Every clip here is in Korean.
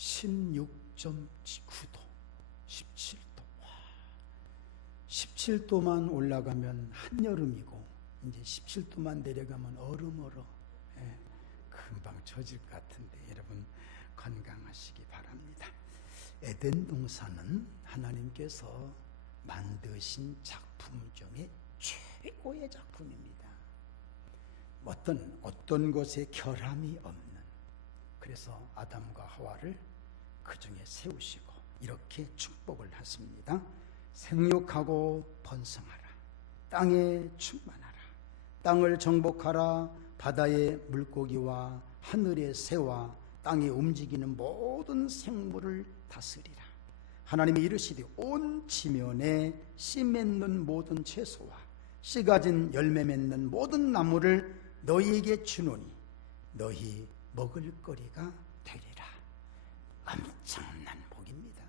16.9도, 17도. 17도만 올라가면 한여름이고 이제 17도만 내려가면 얼음 얼어. 금방 젖을 것 같은데 여러분 건강하시기 바랍니다. 에덴 동산은 하나님께서 만드신 작품 중에 최고의 작품입니다. 어떤 것에 결함이 없는. 그래서 아담과 하와를 그 중에 세우시고 이렇게 축복을 하십니다. 생육하고 번성하라. 땅에 충만하라. 땅을 정복하라. 바다의 물고기와 하늘의 새와 땅에 움직이는 모든 생물을 다스리라. 하나님이 이르시되 온 지면에 씨 맺는 모든 채소와 씨 가진 열매 맺는 모든 나무를 너희에게 주노니 너희 먹을 거리가 되리라. 엄청난 복입니다.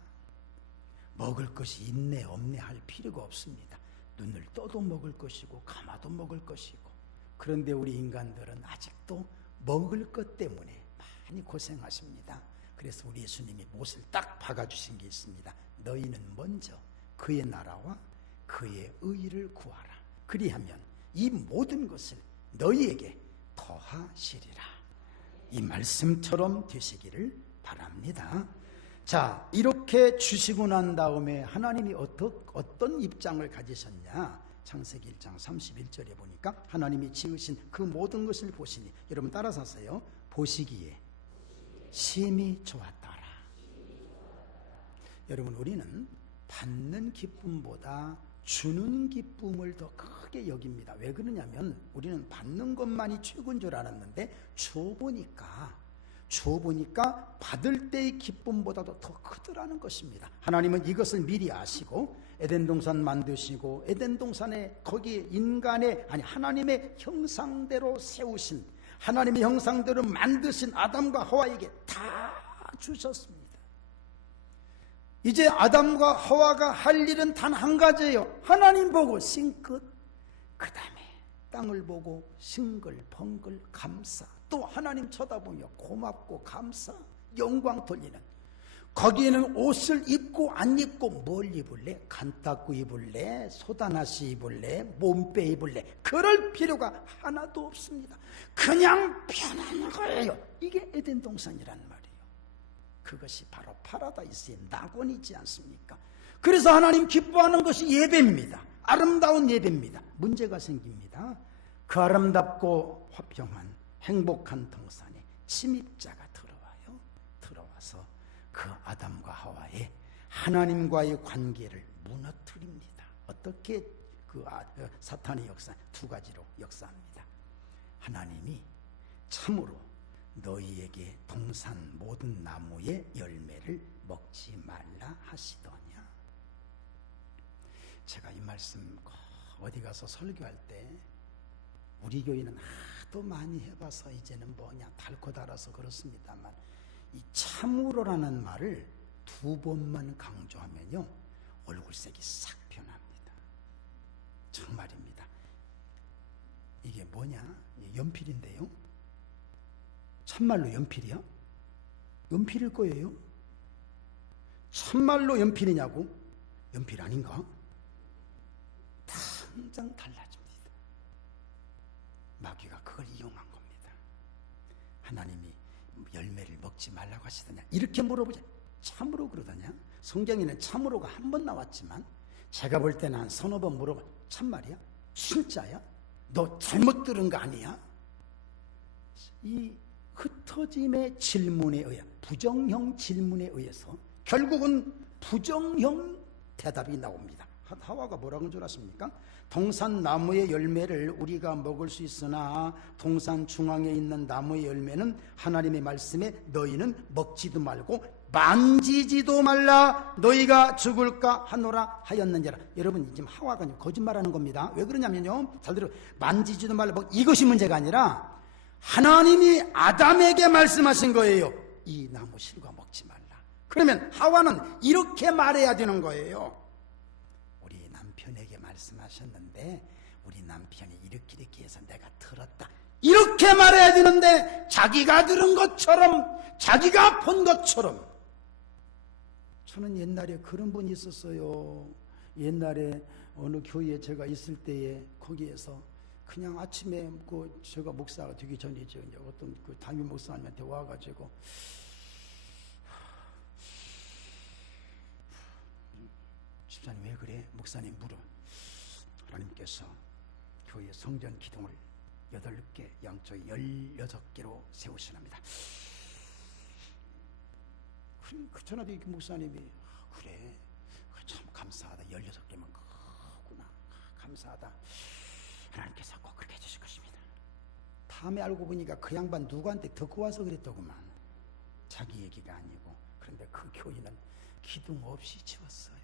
먹을 것이 있네 없네 할 필요가 없습니다. 눈을 떠도 먹을 것이고 감아도 먹을 것이고. 그런데 우리 인간들은 아직도 먹을 것 때문에 많이 고생하십니다. 그래서 우리 예수님이 못을 딱 박아주신 게 있습니다. 너희는 먼저 그의 나라와 그의 의를 구하라. 그리하면 이 모든 것을 너희에게 더하시리라. 이 말씀처럼 되시기를 바랍니다. 자, 이렇게 주시고 난 다음에 하나님이 어떤 입장을 가지셨냐? 창세기 1장 31절에 보니까 하나님이 지으신 그 모든 것을 보시니, 여러분 따라서 하세요. 보시기에 심히 좋았더라. 여러분, 우리는 받는 기쁨보다 주는 기쁨을 더 크게 여깁니다. 왜 그러냐면 우리는 받는 것만이 최고인 줄 알았는데 줘보니까 받을 때의 기쁨보다도 더 크더라는 것입니다. 하나님은 이것을 미리 아시고 에덴 동산 만드시고 에덴 동산에 거기에 하나님의 형상대로 세우신, 하나님의 형상대로 만드신 아담과 하와에게 다 주셨습니다. 이제 아담과 하와가 할 일은 단 한 가지예요. 하나님 보고 싱긋, 그 다음에 땅을 보고 싱글벙글 감사, 또 하나님 쳐다보며 고맙고 감사, 영광 돌리는. 거기에는 옷을 입고 안 입고 뭘 입을래? 간닦고 입을래? 소다나시 입을래? 몸빼 입을래? 그럴 필요가 하나도 없습니다. 그냥 편한 거예요. 이게 에덴 동산이란 말이에요. 그것이 바로 파라다이스의 낙원이지 않습니까? 그래서 하나님 기뻐하는 것이 예배입니다. 아름다운 예배입니다. 문제가 생깁니다. 그 아름답고 화평한 행복한 동산에 침입자가 들어와서 그 아담과 하와의 하나님과의 관계를 무너뜨립니다. 어떻게 그 사탄의 역사 두 가지로 역사합니다. 하나님이 참으로 너희에게 동산 모든 나무의 열매를 먹지 말라 하시더냐. 제가 이 말씀 어디 가서 설교할 때, 우리 교회는 하도 많이 해봐서 이제는 달고 달아서 그렇습니다만, 이 참으로라는 말을 두 번만 강조하면요 얼굴색이 싹 변합니다. 정말입니다. 이게 연필인데요. 참말로 연필이야? 연필일 거예요. 참말로 연필이냐고? 연필 아닌가? 당장 달라집니다. 마귀가 그걸 이용한 겁니다. 하나님이 열매를 먹지 말라고 하시더냐? 이렇게 물어보자. 참으로 그러더냐? 성경에는 참으로가 한 번 나왔지만 제가 볼 때는 한 서너 번 물어봐. 참말이야? 진짜야? 너 잘못 들은 거 아니야? 이 흩어짐의 질문에 의해, 부정형 질문에 의해서 결국은 부정형 대답이 나옵니다. 하와가 뭐라고 한 줄 아십니까? 동산 나무의 열매를 우리가 먹을 수 있으나 동산 중앙에 있는 나무의 열매는 하나님의 말씀에 너희는 먹지도 말고 만지지도 말라, 너희가 죽을까 하노라 하였느니라. 여러분, 지금 하와가 거짓말하는 겁니다. 왜 그러냐면요, 잘 들어, 만지지도 말라, 이것이 문제가 아니라 하나님이 아담에게 말씀하신 거예요. 이 나무 실과 먹지 말라. 그러면 하와는 이렇게 말해야 되는 거예요. 우리 남편에게 말씀하셨는데 우리 남편이 이렇게 해서 내가 들었다, 이렇게 말해야 되는데 자기가 들은 것처럼, 자기가 본 것처럼 저는 옛날에 그런 분이 있었어요. 옛날에 어느 교회에 제가 있을 때에 거기에서 그냥 아침에 제가 목사가 되기 전이죠. 어떤 그 담임 목사님한테 와가지고 집사님 왜 그래? 목사님 물어. 하나님께서 교회 성전 기둥을 8개, 양쪽에 16개로 세우시랍니다. 그 전화도 목사님이 그래 참 감사하다. 16개면 크구나. 감사하다. 하나님께서 꼭 그렇게 해주실 것입니다. 다음에 알고 보니까 그 양반 누구한테 듣고 와서 그랬더구만. 자기 얘기가 아니고. 그런데 그 교인은 기둥 없이 지었어요.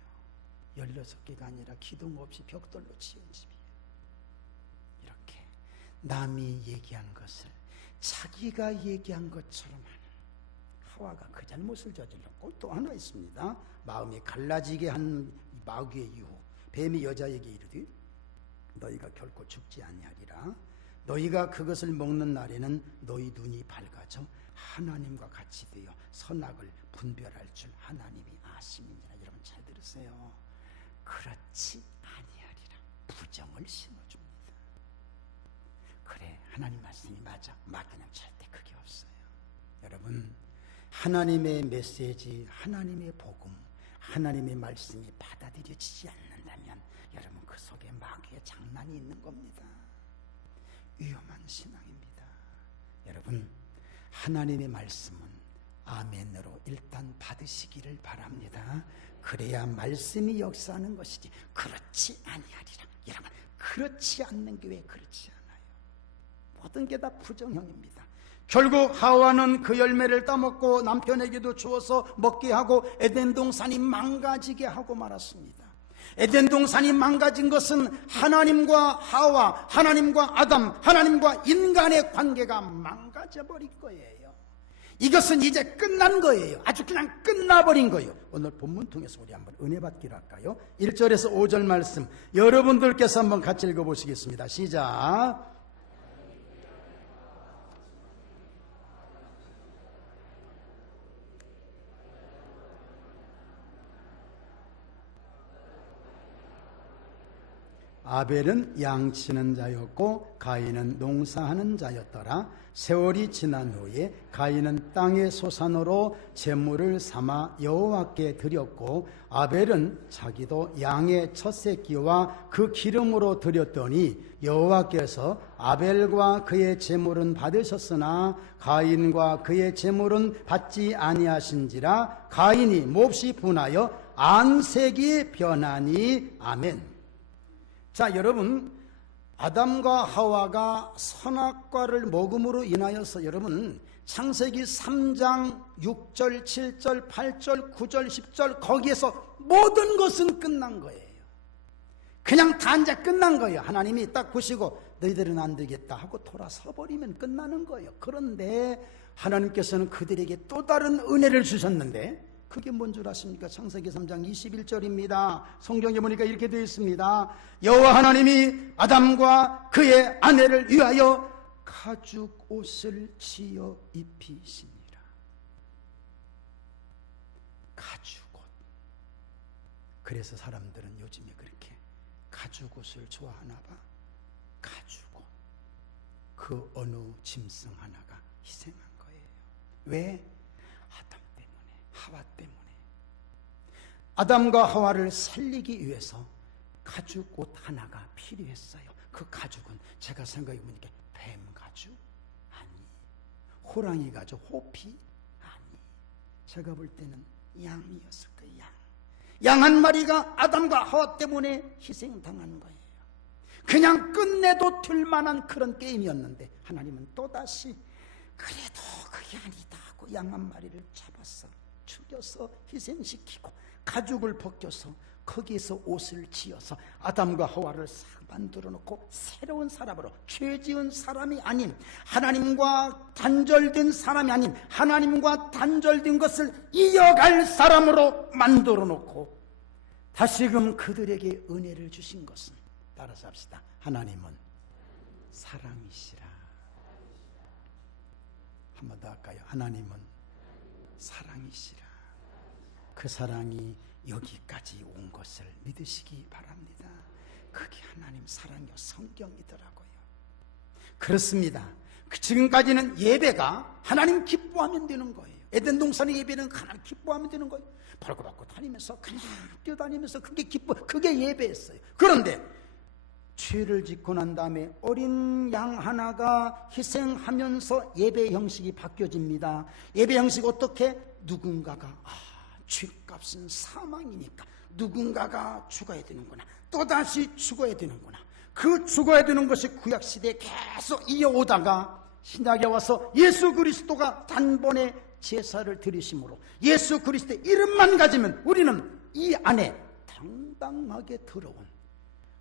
16개가 아니라 기둥 없이 벽돌로 지은 집이에요. 이렇게 남이 얘기한 것을 자기가 얘기한 것처럼 하는 하와가 그 잘못을 저질렀고, 또 하나 있습니다. 마음이 갈라지게 한 마귀의 이후 뱀이 여자에게 이르되 너희가 결코 죽지 아니하리라. 너희가 그것을 먹는 날에는 너희 눈이 밝아져 하나님과 같이 되어 선악을 분별할 줄 하나님이 아심이니라. 여러분 잘 들으세요. 그렇지 아니하리라. 부정을 심어줍니다. 그래 하나님 말씀이 맞아. 마귀는 절대 그게 없어요. 여러분 하나님의 메시지, 하나님의 복음, 하나님의 말씀이 받아들여지지 않는다면 여러분 그 속에 마귀의 장난이 있는 겁니다. 위험한 신앙입니다. 여러분 하나님의 말씀은 아멘으로 일단 받으시기를 바랍니다. 그래야 말씀이 역사하는 것이지 그렇지 아니하리라. 여러분 그렇지 않는 교회 그렇지 않아요. 모든 게 다 부정형입니다. 결국 하와는 그 열매를 따먹고 남편에게도 주어서 먹게 하고 에덴 동산이 망가지게 하고 말았습니다. 에덴 동산이 망가진 것은 하나님과 하와, 하나님과 아담, 하나님과 인간의 관계가 망가져버린 거예요. 이것은 이제 끝난 거예요. 아주 그냥 끝나버린 거예요. 오늘 본문 통해서 우리 한번 은혜 받기로 할까요? 1절에서 5절 말씀 여러분들께서 한번 같이 읽어보시겠습니다. 시작. 아벨은 양치는 자였고 가인은 농사하는 자였더라. 세월이 지난 후에 가인은 땅의 소산으로 제물을 삼아 여호와께 드렸고 아벨은 자기도 양의 첫 새끼와 그 기름으로 드렸더니 여호와께서 아벨과 그의 제물은 받으셨으나 가인과 그의 제물은 받지 아니하신지라. 가인이 몹시 분하여 안색이 변하니. 아멘. 자, 여러분 아담과 하와가 선악과를 먹음으로 인하여서 여러분 창세기 3장 6절 7절 8절 9절 10절 거기에서 모든 것은 끝난 거예요. 그냥 다 이제 끝난 거예요. 하나님이 딱 보시고 너희들은 안 되겠다 하고 돌아서 버리면 끝나는 거예요. 그런데 하나님께서는 그들에게 또 다른 은혜를 주셨는데 그게 뭔 줄 아십니까? 창세기 3장 21절입니다. 성경에 보니까 이렇게 되어 있습니다. 여호와 하나님이 아담과 그의 아내를 위하여 가죽 옷을 지어 입히시니라. 가죽 옷. 그래서 사람들은 요즘에 그렇게 가죽 옷을 좋아하나 봐. 가죽 옷. 그 어느 짐승 하나가 희생한 거예요. 왜? 하와 때문에. 아담과 하와를 살리기 위해서 가죽 옷 하나가 필요했어요. 그 가죽은 제가 생각해 보니까 뱀 가죽? 아니. 호랑이 가죽? 호피? 아니. 제가 볼 때는 양이었을 거예요. 양 한 마리가 아담과 하와 때문에 희생당한 거예요. 그냥 끝내도 될 만한 그런 게임이었는데 하나님은 또다시 그래도 그게 아니다 하고 양 한 마리를 잡았어. 죽여서 희생시키고 가죽을 벗겨서 거기에서 옷을 지어서 아담과 하와를 싹 만들어 놓고 새로운 사람으로 죄 지은 사람이 아닌 하나님과 단절된 사람이 아닌 하나님과 단절된 것을 이어갈 사람으로 만들어 놓고 다시금 그들에게 은혜를 주신 것은 따라서 합시다. 하나님은 사랑이시라. 한 번 더 할까요? 하나님은 사랑이시라. 그 사랑이 여기까지 온 것을 믿으시기 바랍니다. 그게 하나님 사랑이요 성경이더라고요. 그렇습니다. 지금까지는 예배가 하나님 기뻐하면 되는 거예요. 에덴 동산의 예배는 하나님 기뻐하면 되는 거예요. 벌거벗고 다니면서 그냥 뛰어다니면서 그게 기뻐, 그게 예배였어요. 그런데 죄를 짓고 난 다음에 어린 양 하나가 희생하면서 예배 형식이 바뀌어집니다. 예배 형식 어떻게? 누군가가 죄값은 사망이니까 누군가가 죽어야 되는구나, 또다시 죽어야 되는구나. 그 죽어야 되는 것이 구약시대에 계속 이어오다가 신약에 와서 예수 그리스도가 단번에 제사를 드리심으로 예수 그리스도의 이름만 가지면 우리는 이 안에 당당하게 들어온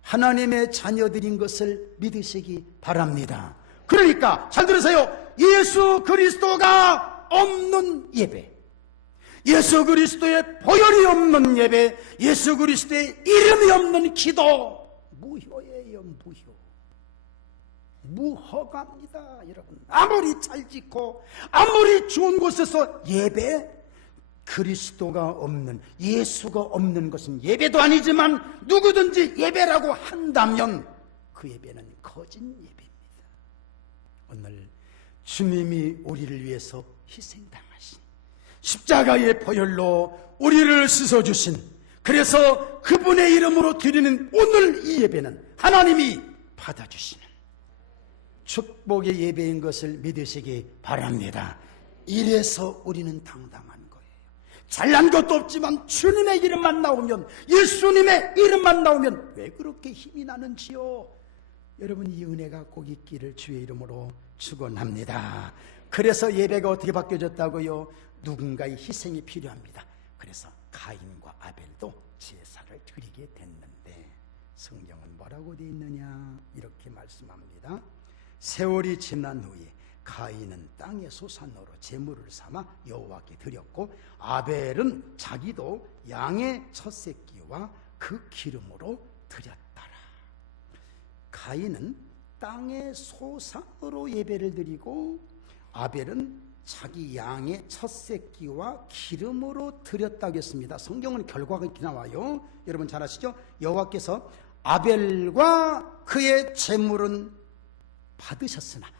하나님의 자녀들인 것을 믿으시기 바랍니다. 그러니까 잘 들으세요. 예수 그리스도가 없는 예배, 예수 그리스도의 보혈이 없는 예배, 예수 그리스도의 이름이 없는 기도, 무효예요. 무허갑니다. 여러분, 아무리 잘 짓고 아무리 좋은 곳에서 예배, 그리스도가 없는, 예수가 없는 것은 예배도 아니지만 누구든지 예배라고 한다면 그 예배는 거짓 예배입니다. 오늘 주님이 우리를 위해서 희생당하신 십자가의 보혈로 우리를 씻어주신, 그래서 그분의 이름으로 드리는 오늘 이 예배는 하나님이 받아주시는 축복의 예배인 것을 믿으시기 바랍니다. 이래서 우리는 당당한 거예요. 잘난 것도 없지만 주님의 이름만 나오면, 예수님의 이름만 나오면 왜 그렇게 힘이 나는지요. 여러분, 이 은혜가 꼭 있기를 주의 이름으로 축원합니다. 그래서 예배가 어떻게 바뀌어졌다고요? 누군가의 희생이 필요합니다. 그래서 가인과 아벨도 제사를 드리게 됐는데 성경은 뭐라고 되어 있느냐? 이렇게 말씀합니다. 세월이 지난 후에 가인은 땅의 소산으로 제물을 삼아 여호와께 드렸고, 아벨은 자기도 양의 첫 새끼와 그 기름으로 드렸더라. 가인은 땅의 소산으로 예배를 드리고, 아벨은 자기 양의 첫 새끼와 기름으로 드렸다고 했습니다. 성경은 결과가 이렇게 나와요. 여러분 잘 아시죠? 여호와께서 아벨과 그의 제물은 받으셨으나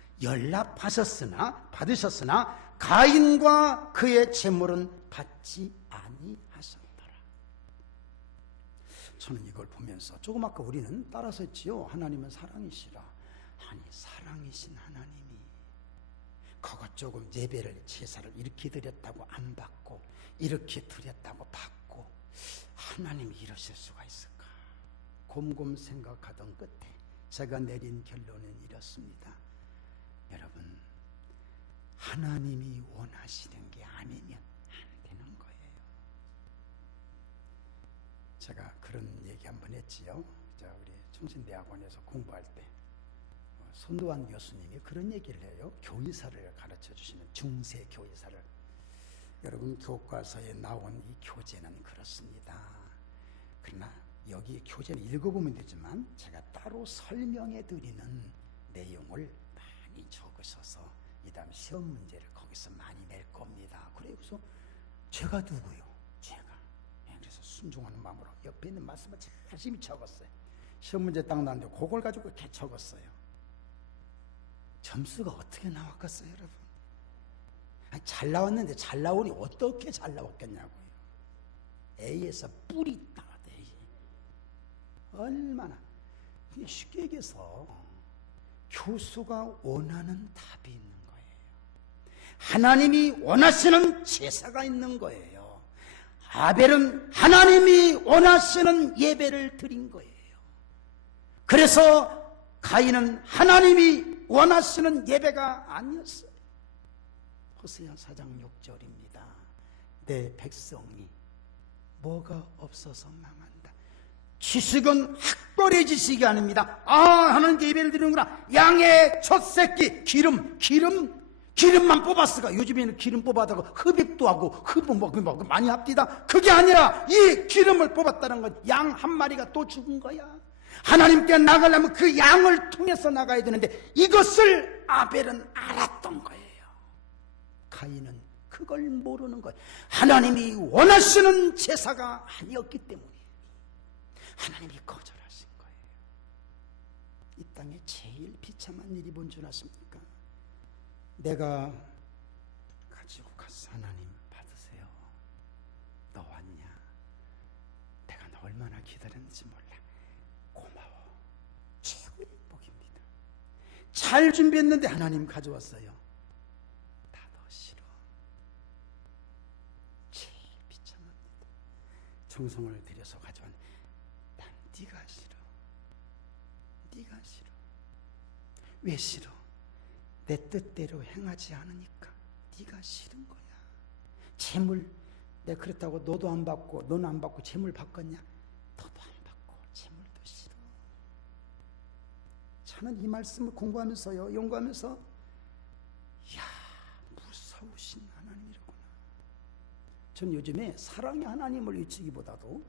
가인과 그의 제물은 받지 아니하셨더라. 저는 이걸 보면서 조금 아까 우리는 따라서 했지요. 하나님은 사랑이시라. 아니, 사랑이신 하나님이 그것 조금 예배를, 제사를 이렇게 드렸다고 안 받고 이렇게 드렸다고 받고 하나님이 이러실 수가 있을까? 곰곰 생각하던 끝에 제가 내린 결론은 이렇습니다. 여러분, 하나님이 원하시는 게 아니면 안 되는 거예요. 제가 그런 얘기 한번 했지요. 우리 충신대학원에서 공부할 때 손도환 교수님이 그런 얘기를 해요. 교의사를 가르쳐 주시는 중세 교의사를. 여러분, 교과서에 나온 이 교재는 그렇습니다. 그러나 여기 교재는 읽어보면 되지만 제가 따로 설명해 드리는 내용을 많이 적으셔서 이 다음 시험 문제를 거기서 많이 낼 겁니다. 그래서 제가 누구요? 제가. 그래서 순종하는 마음으로 옆에 있는 말씀을 열심히 적었어요. 시험 문제 딱 나왔는데 그걸 가지고 이렇게 적었어요. 점수가 어떻게 나왔겠어요, 여러분? 아니, 잘 나왔는데 잘 나오니 어떻게 잘 나왔겠냐고요. A에서 뿔이 나왔대. 얼마나 쉽게 얘기해서 교수가 원하는 답이 있는 거예요. 하나님이 원하시는 제사가 있는 거예요. 아벨은 하나님이 원하시는 예배를 드린 거예요. 그래서 가인은 하나님이 원하시는 예배가 아니었어요. 호세아 4장 6절입니다. 내 백성이 뭐가 없어서 망한다. 지식은 학벌의 지식이 아닙니다. 하나님 예배를 드리는구나. 양의 첫 새끼 기름만 뽑았을까? 요즘에는 기름 뽑아다가 흡입도 하고 흡은 뭐 많이 합디다. 그게 아니라 이 기름을 뽑았다는 건 양 한 마리가 또 죽은 거야. 하나님께 나가려면 그 양을 통해서 나가야 되는데 이것을 아벨은 알았던 거예요. 가인은 그걸 모르는 거예요. 하나님이 원하시는 제사가 아니었기 때문에 하나님이 거절하신 거예요. 이 땅에 제일 비참한 일이 뭔 줄 아십니까? 내가 가지고 가서 하나님 받으세요. 너 왔냐? 내가 너 얼마나 기다렸는지 몰라. 고마워. 최고의 복입니다. 잘 준비했는데 하나님 가져왔어요. 다 너 싫어. 제일 비참합니다. 정성을 들여서 가져왔. 난 네가 싫어. 네가 싫어. 왜 싫어? 내 뜻대로 행하지 않으니까 네가 싫은 거야. 재물, 내가 그렇다고 너도 안 받고 너는 안 받고 재물 받겠냐? 너도 안 받고 재물도 싫어. 저는 이 말씀을 공부하면서요, 연구하면서 이야, 무서우신 하나님이로구나. 전 요즘에 사랑의 하나님을 외치기보다도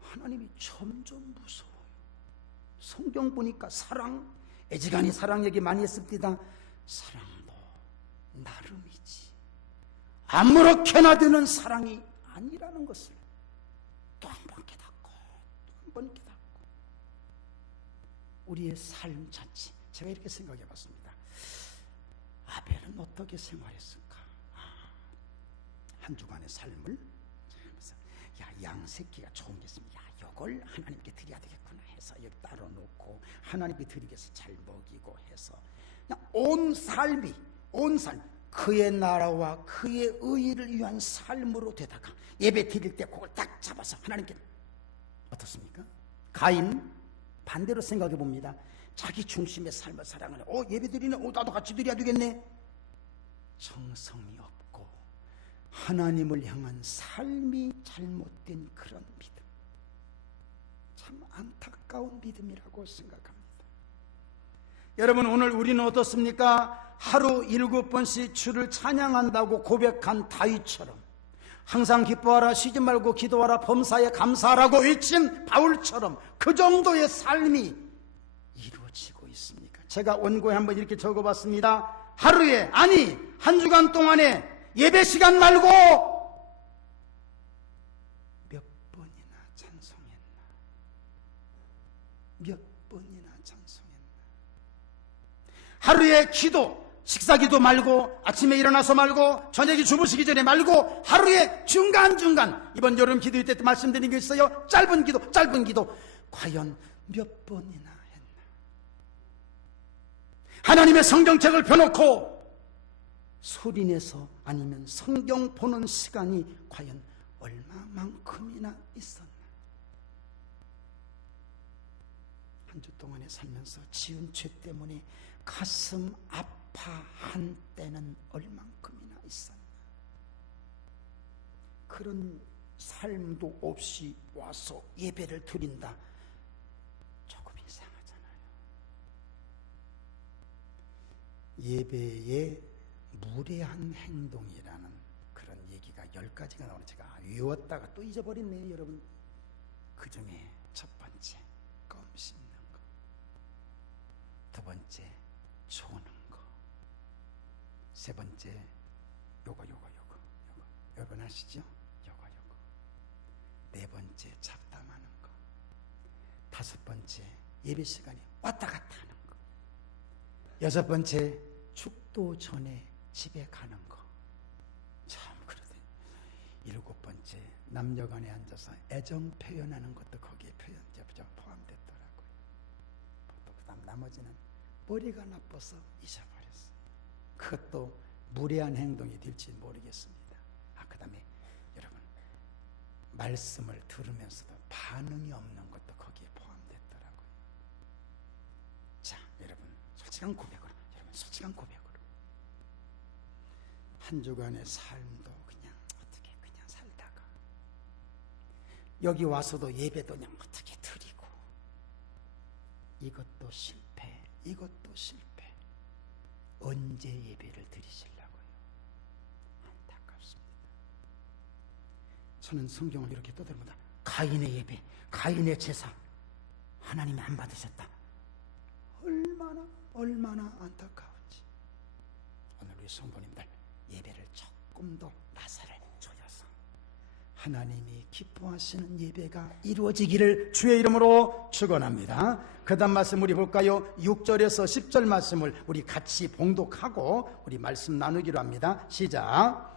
하나님이 점점 무서워요. 성경 보니까 사랑, 애지간히 사랑 얘기 많이 했습니다. 사랑도 나름이지 아무렇게나 되는 사랑이 아니라는 것을 또 한 번 깨닫고 또 한 번 깨닫고 우리의 삶 자체, 제가 이렇게 생각해 봤습니다. 아벨은 어떻게 생활했을까? 한 주간의 삶을 야, 양새끼가 좋은 게 있으면 야, 이걸 하나님께 드려야 되겠구나 해서 여기 따로 놓고 하나님께 드리기 위해서 잘 먹이고 해서 그냥 온 삶 그의 나라와 그의 의의를 위한 삶으로 되다가 예배 드릴 때 그걸 딱 잡아서 하나님께 어떻습니까? 가인 반대로 생각해 봅니다. 자기 중심의 삶을 살아가는 예배 드리네, 나도 같이 드려야 되겠네. 정성이 없고 하나님을 향한 삶이 잘못된 그런 믿음, 참 안타까운 믿음이라고 생각합니다. 여러분, 오늘 우리는 어떻습니까? 하루 7번씩 주를 찬양한다고 고백한 다윗처럼, 항상 기뻐하라, 쉬지 말고 기도하라, 범사에 감사하라고 외친 바울처럼 그 정도의 삶이 이루어지고 있습니까? 제가 원고에 한번 이렇게 적어봤습니다. 하루에, 아니 한 주간 동안에 예배 시간 말고 몇 번이나 찬송했나? 몇 번이나 찬송했나? 하루에 기도, 식사기도 말고, 아침에 일어나서 말고, 저녁에 주무시기 전에 말고, 하루에 중간중간, 이번 여름 기도회 때 말씀드린 게 있어요. 짧은 기도 과연 몇 번이나 했나? 하나님의 성경책을 펴놓고 소리내서 아니면 성경 보는 시간이 과연 얼마만큼이나 있었나? 한 주 동안에 살면서 지은 죄 때문에 가슴 아파한 때는 얼만큼이나 있었나? 그런 삶도 없이 와서 예배를 드린다. 조금 이상하잖아요. 예배에 무례한 행동이라는 그런 얘기가 10가지가 나오는, 제가 외웠다가 또 잊어버렸네요, 여러분. 그 중에 첫 번째, 껌 씹는 거. 두 번째, 조는 거. 세 번째, 요거 여러분 아시죠? 요거. 네 번째, 잡담하는 거. 다섯 번째, 예배 시간에 왔다 갔다 하는 거. 여섯 번째, 축도 전에 집에 가는 거. 참 그러네. 일곱 번째, 남녀간에 앉아서 애정 표현하는 것도 거기에 포함됐더라고요. 그다음 나머지는 머리가 나빠서 잊어버렸어요. 그것도 무례한 행동이 될지 모르겠습니다. 그다음에 여러분, 말씀을 들으면서도 반응이 없는 것도 거기에 포함됐더라고요. 자, 여러분, 솔직한 고백으로 한 주간의 삶도 그냥 어떻게 그냥 살다가 여기 와서도 예배도 그냥 어떻게 드리고, 이것도 실패. 언제 예배를 드리시려고요? 안타깝습니다. 저는 성경을 이렇게 떠들면서 가인의 예배, 가인의 제사 하나님이 안 받으셨다. 얼마나 안타까운지. 오늘 우리 성도님들 예배를 조금 더 나사를 조여서 하나님이 기뻐하시는 예배가 이루어지기를 주의 이름으로 축원합니다. 그 다음 말씀 우리 볼까요? 6절에서 10절 말씀을 우리 같이 봉독하고 우리 말씀 나누기로 합니다. 시작.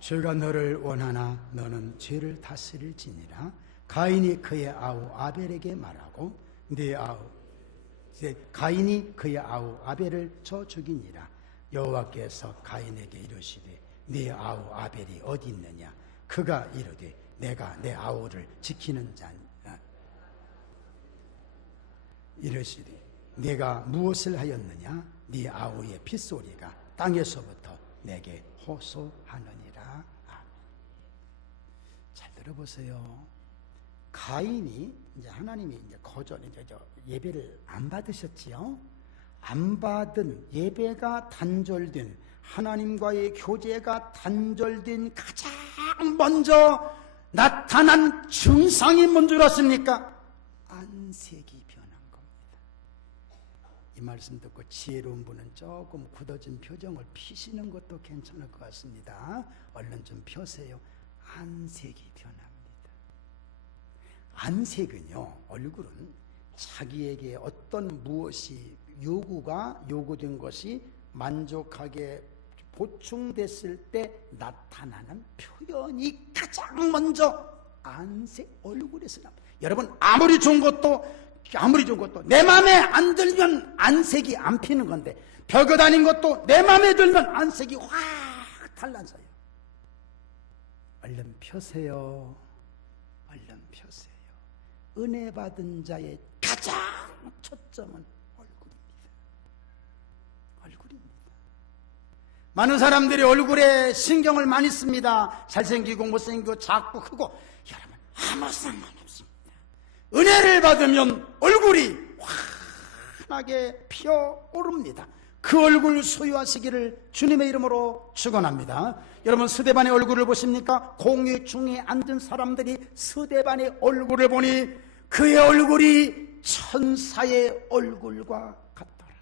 죄가 너를 원하나 너는 죄를 다스릴지니라. 가인이 그의 아우 아벨에게 말하고 가인이 그의 아우 아벨을 쳐 죽이니라. 여호와께서 가인에게 이르시되 네 아우 아벨이 어디 있느냐? 그가 이르되 내가 내 아우를 지키는 자니라. 이르시되 내가 무엇을 하였느냐? 네 아우의 핏소리가 땅에서부터 내게 호소하느니라. 잘 들어보세요. 가인이 이제 하나님이 이제 예배를 안 받으셨지요. 안 받은 예배가 단절된 하나님과의 교제가 단절된 가장 먼저 나타난 증상이 뭔 줄 아십니까? 안색이 변한 겁니다. 이 말씀 듣고 지혜로운 분은 조금 굳어진 표정을 피시는 것도 괜찮을 것 같습니다. 얼른 좀 펴세요. 안색이 변합니다. 안색은요, 얼굴은 자기에게 어떤 무엇이 요구된 것이 만족하게 보충됐을 때 나타나는 표현이 가장 먼저 얼굴에서 납니다. 여러분, 아무리 좋은 것도 내 마음에 안 들면 안색이 안 피는 건데, 별거 아닌 것도 내 마음에 들면 안색이 확 달라져요. 얼른 펴세요. 얼른 펴세요. 은혜 받은 자의 가장 초점은 얼굴입니다. 많은 사람들이 얼굴에 신경을 많이 씁니다. 잘생기고 못생기고 작고 크고. 여러분, 아무 상관없습니다. 은혜를 받으면 얼굴이 환하게 피어오릅니다. 그 얼굴 소유하시기를 주님의 이름으로 축원합니다. 여러분, 스데반의 얼굴을 보십니까? 공회 중에 앉은 사람들이 스데반의 얼굴을 보니 그의 얼굴이 천사의 얼굴과 같더라.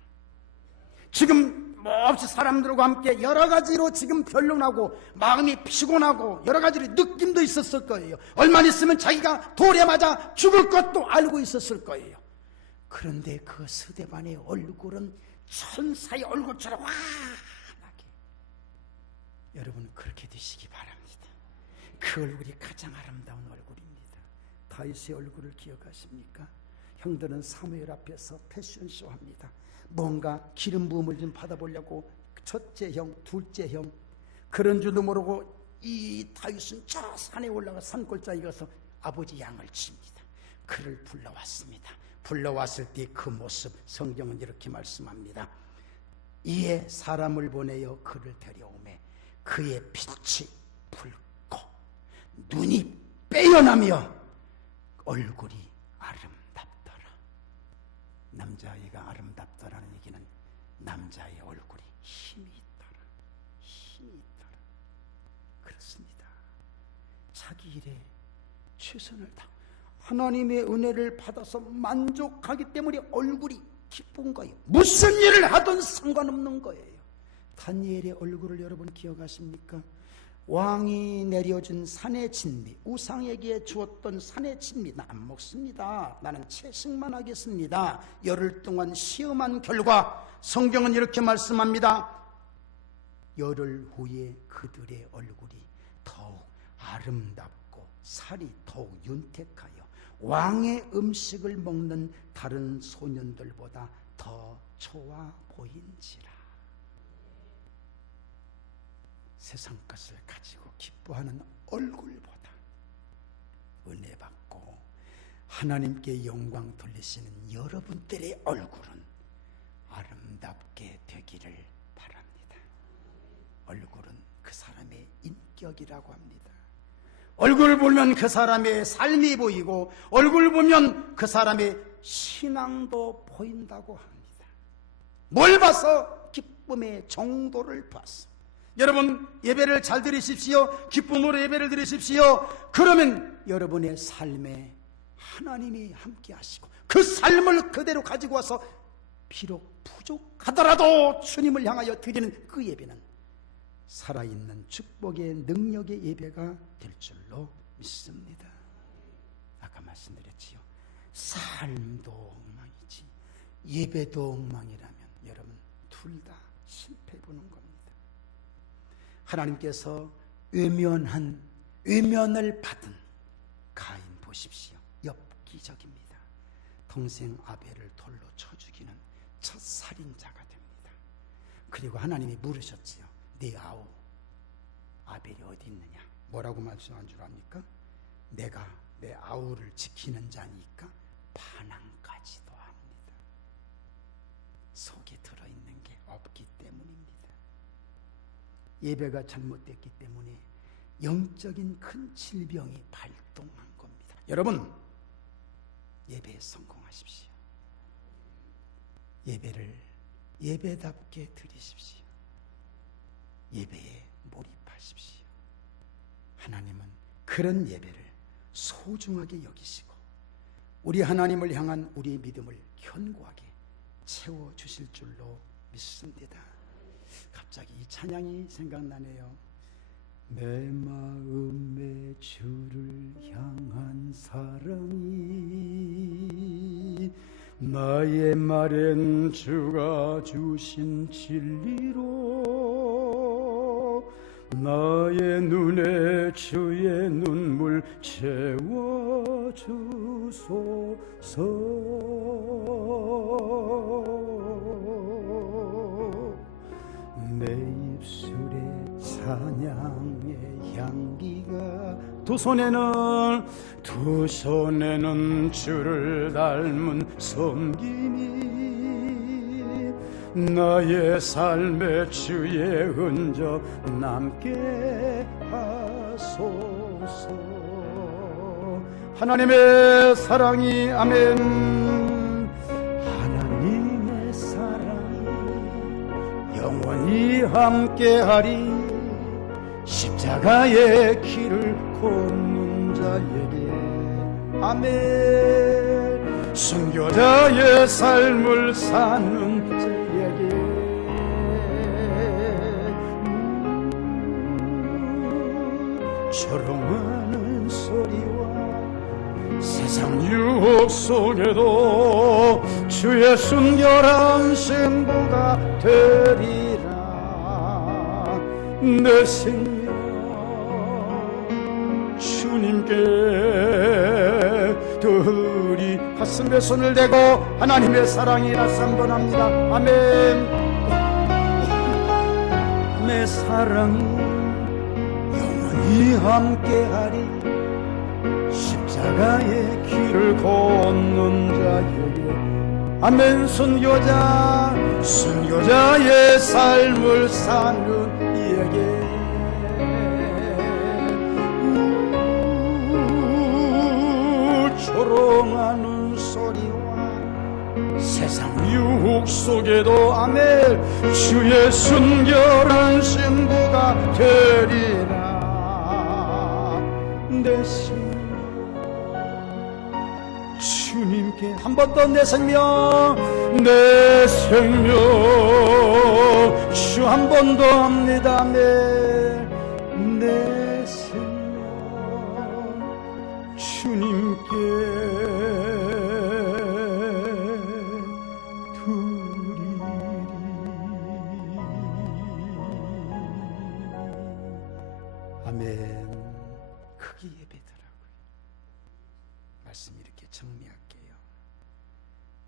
지금 몹시 사람들과 함께 여러 가지로 지금 변론하고 마음이 피곤하고 여러 가지로 느낌도 있었을 거예요. 얼마 있으면 자기가 돌에 맞아 죽을 것도 알고 있었을 거예요. 그런데 그 스데반의 얼굴은 천사의 얼굴처럼 환하게. 여러분, 그렇게 되시기 바랍니다. 그 얼굴이 가장 아름다운 얼굴입니다. 다윗의 얼굴을 기억하십니까? 형들은 사무엘 앞에서 패션쇼 합니다. 뭔가 기름 부음을 좀 받아보려고 첫째 형, 둘째 형, 그런 줄도 모르고 이 다윗은 저 산에 올라가 산골짜기에 가서 아버지 양을 칩니다. 그를 불러왔습니다. 불러왔을 때 그 모습, 성경은 이렇게 말씀합니다. 이에 사람을 보내어 그를 데려오매 그의 빛이 붉고 눈이 빼어나며 얼굴이 아름답더라. 남자아이가 아름답다라는 얘기는 남자의 얼굴이 힘이 있더라. 그렇습니다. 자기 일에 최선을 다 하나님의 은혜를 받아서 만족하기 때문에 얼굴이 기쁜 거예요. 무슨 일을 하든 상관없는 거예요. 다니엘의 얼굴을 여러분 기억하십니까? 왕이 내려준 산의 진미, 우상에게 주었던 산의 진미, 나 안 먹습니다. 나는 채식만 하겠습니다. 열흘 동안 시험한 결과 성경은 이렇게 말씀합니다. 열흘 후에 그들의 얼굴이 더욱 아름답고 살이 더욱 윤택하여 왕의 음식을 먹는 다른 소년들보다 더 좋아 보인지라. 세상 것을 가지고 기뻐하는 얼굴보다 은혜 받고 하나님께 영광 돌리시는 여러분들의 얼굴은 아름답게 되기를 바랍니다. 얼굴은 그 사람의 인격이라고 합니다. 얼굴 보면 그 사람의 삶이 보이고 얼굴 보면 그 사람의 신앙도 보인다고 합니다. 뭘 봐서? 기쁨의 정도를 봐서. 여러분 예배를 잘 드리십시오. 기쁨으로 예배를 드리십시오. 그러면 여러분의 삶에 하나님이 함께 하시고 그 삶을 그대로 가지고 와서 비록 부족하더라도 주님을 향하여 드리는 그 예배는 살아있는 축복의 능력의 예배가 될 줄로 믿습니다. 아까 말씀드렸지요. 삶도 엉망이지 예배도 엉망이라면 여러분 둘 다 실패해 보는 겁니다. 하나님께서 외면을 받은 가인 보십시오. 엽기적입니다. 동생 아벨을 돌로 쳐 죽이는 첫 살인자가 됩니다. 그리고 하나님이 물으셨지요. 네 아우 아벨이 어디 있느냐? 뭐라고 말씀한 줄 압니까? 내가 내 아우를 지키는 자니까 반항까지도 합니다. 속에 들어있는 게 없기 때문입니다. 예배가 잘못됐기 때문에 영적인 큰 질병이 발동한 겁니다. 여러분 예배에 성공하십시오. 예배를 예배답게 드리십시오. 예배에 몰입하십시오. 하나님은 그런 예배를 소중하게 여기시고 우리 하나님을 향한 우리의 믿음을 견고하게 채워주실 줄로 믿습니다. 갑자기 이 찬양이 생각나네요. 내 마음에 주를 향한 사랑이 나의 말엔 주가 주신 진리로 나의 눈에 주의 눈물 채워주소서. 내 입술에 찬양의 향기가 두 손에는 주를 닮은 섬김이 나의 삶에 주의 흔적 남게 하소서. 하나님의 사랑이 아멘. 하나님의 사랑이 영원히 함께하리. 십자가의 길을 걷는 자에게 아멘. 순교자의 삶을 사는 자에게 조롱하는 소리와 세상 유혹 속에도 주의 순결한 신부가 되리라. 내 생명 주님께 드리. 가슴에 손을 대고 하나님의 사랑이 나선번합니다. 아멘. 내 사랑이 영원히 함께하리. 십자가의 길을 걷는 자에게 아멘. 순교자의 삶을 사는 이에게 조롱하는 소리와 세상 유혹 속에도 아멘. 주의 순결한 신부가 되리라. 내 생명 주님께 한 번 더 내 생명 주 한 번 더 합니다. 내 생명 주님께 드리리. 아멘. 크게 예배더라고요. 말씀 이렇게 정리할게요.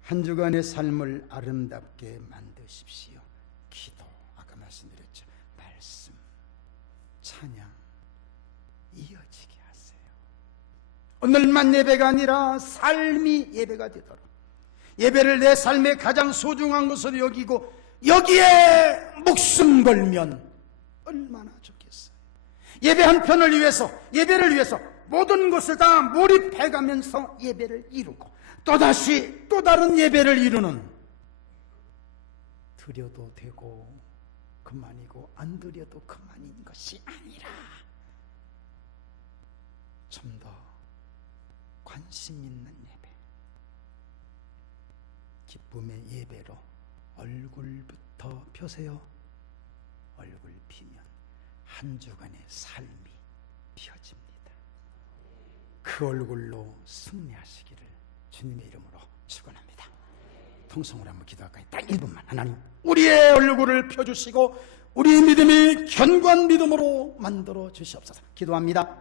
한 주간의 삶을 아름답게 만드십시오. 기도, 아까 말씀드렸죠. 말씀, 찬양 이어지게 하세요. 오늘만 예배가 아니라 삶이 예배가 되도록, 예배를 내 삶의 가장 소중한 것으로 여기고 여기에 목숨 걸면 얼마나 좋겠어요. 예배 한 편을 위해서, 예배를 위해서 모든 것을 다 몰입해가면서 예배를 이루고 또다시 또 다른 예배를 이루는, 드려도 되고 그만이고 안 드려도 그만인 것이 아니라 좀 더 관심 있는 예배, 기쁨의 예배로 얼굴부터 펴세요. 얼굴 피면 한 주간의 삶이 펴집니다. 그 얼굴로 승리하시기를 주님의 이름으로 축원합니다. 통성으로 한번 기도할까요? 딱 1분만. 하나님, 우리의 얼굴을 펴주시고 우리 믿음이 견고한 믿음으로 만들어 주시옵소서. 기도합니다.